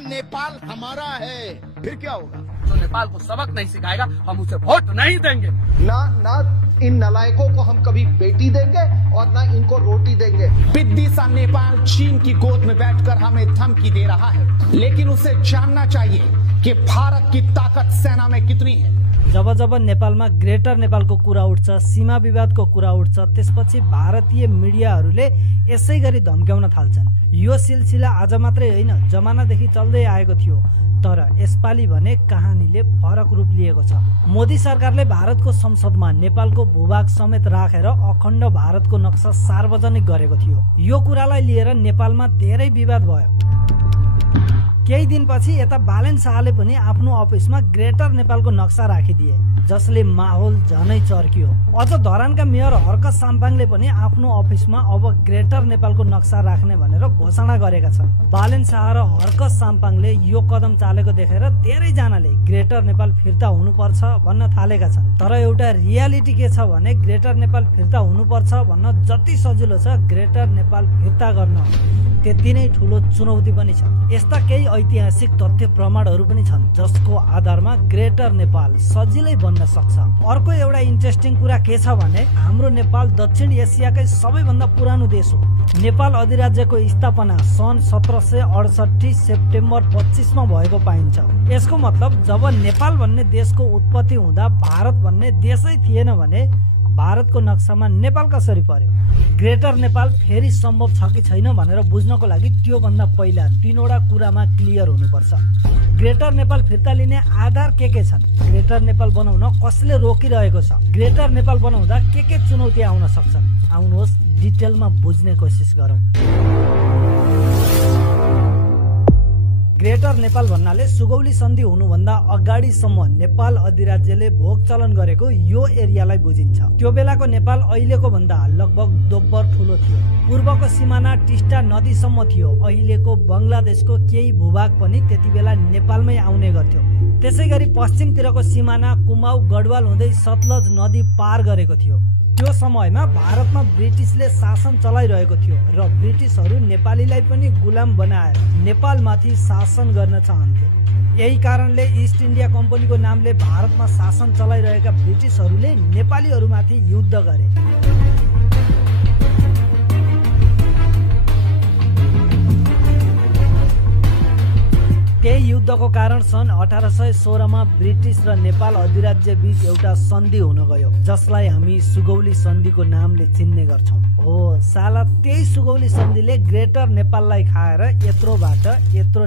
नेपाल हमारा है। फिर क्या होगा? जो नेपाल को सबक नहीं सिखाएगा हम उसे वोट नहीं देंगे। ना इन नलायकों को हम कभी बेटी देंगे और ना इनको रोटी देंगे। पिद्दी सा नेपाल चीन की गोद में बैठकर हमें धमकी दे रहा है, लेकिन उसे जानना चाहिए कि भारत की ताकत सेना में कितनी है। जब जब नेपालमा ग्रेटर नेपालको कुरा उठ्छ, सीमा विवादको कुरा उठ्छ, त्यसपछि भारतीय मिडियाहरूले यसै गरी धम्क्याउन थाल्छन्। यो सिलसिला आज मात्रै होइन, जमानादेखि चल्दै आएको थियो। तर यसपालि भने कहानीले फरक रूप लिएको छ। मोदी सरकारले भारतको संसदमा नेपालको भूभाग समेत राखेर अखण्ड भारतको नक्सा सार्वजनिक गरेको थियो। यो कुरालाई लिएर नेपालमा धेरै विवाद भयो। केही दिनपछि यता बालेन शाहले पनि आफ्नो अफिसमा ग्रेटर नेपालको नक्सा राखिदिए, जसले माहौल झनै चर्कियो। अझ धरानका मेयर हर्क साम्पाङले पनि आफ्नो अफिसमा अब ग्रेटर नेपालको नक्सा राख्ने भनेर घोषणा गरेका छन्। बालेन शाह र हर्क साम्पाङले यो कदम चालेको देखेर धेरैजनाले ग्रेटर नेपाल फिर्ता हुनुपर्छ भन्न थालेका छन्। तर एउटा रियालिटी के छ भने ग्रेटर नेपाल फिर्ता हुनुपर्छ भन्न जति सजिलो छ, ग्रेटर नेपाल फिर्ता गर्न त्यति नै ठुलो चुनौती पनि छ। यस्ता केही ऐतिहासिक तथ्य प्रमाणहरू पनि छन् जसको आधारमा ग्रेटर नेपाल सजिलै बन्न सक्छ। अर्को एउटा इन्ट्रेस्टिङ कुरा के छ भने हाम्रो नेपाल दक्षिण एसियाकै सबैभन्दा पुरानो देश हो। नेपाल अधिराज्यको स्थापना सन् 1768 सेप्टेम्बर 25 मा भएको पाइन्छ। यसको मतलब जब नेपाल भन्ने देशको उत्पत्ति हुँदा भारत भन्ने देशै थिएन भने भारतको नक्सामा नेपाल कसरी पर्यो? ग्रेटर नेपाल फेरि सम्भव छ कि छैन भनेर बुझ्नको लागि त्योभन्दा पहिला तीनवटा कुरामा क्लियर हुनुपर्छ। ग्रेटर नेपाल फिर्ता लिने आधार के छन्? ग्रेटर नेपाल बनाउन कसले रोकिरहेको छ? ग्रेटर नेपाल बनाउँदा के चुनौती आउन सक्छन्? आउनुहोस् डिटेलमा बुझ्ने कोसिस गरौँ। ग्रेटर नेपाल भन्नाले सुगौली सन्धि हुनुभन्दा अगाडिसम्म नेपाल अधिराज्यले भोग चलन गरेको यो एरियालाई बुझिन्छ। त्यो बेलाको नेपाल अहिलेको भन्दा लगभग दोब्बर ठुलो थियो। पूर्वको सिमाना टिस्टा नदीसम्म थियो। अहिलेको बङ्गलादेशको केही भूभाग पनि त्यति बेला नेपालमै आउने गर्थ्यो। त्यसै गरी पश्चिमतिरको सिमाना कुमाउ गढवाल हुँदै सतलज नदी पार गरेको थियो। त्यो समयमा भारतमा ब्रिटिसले शासन चलाइरहेको थियो र ब्रिटिसहरू नेपालीलाई पनि गुलाम बनाएर नेपालमाथि शासन गर्न चाहन्थे। यही कारणले इस्ट इन्डिया कम्पनीको नामले भारतमा शासन चलाइरहेका ब्रिटिसहरूले नेपालीहरूमाथि युद्ध गरे। त्यही युद्धको कारण सन् 1816 मा ब्रिटिस र नेपाल अधिराज्य बीच एउटा सन्धि हुन गयो, जसलाई हामी सुगौली सन्धिको नामले चिन्ने गर्छौं। हो साला त्यही सुगौली सन्धिले ग्रेटर नेपाललाई खाएर यत्रोबाट यत्रो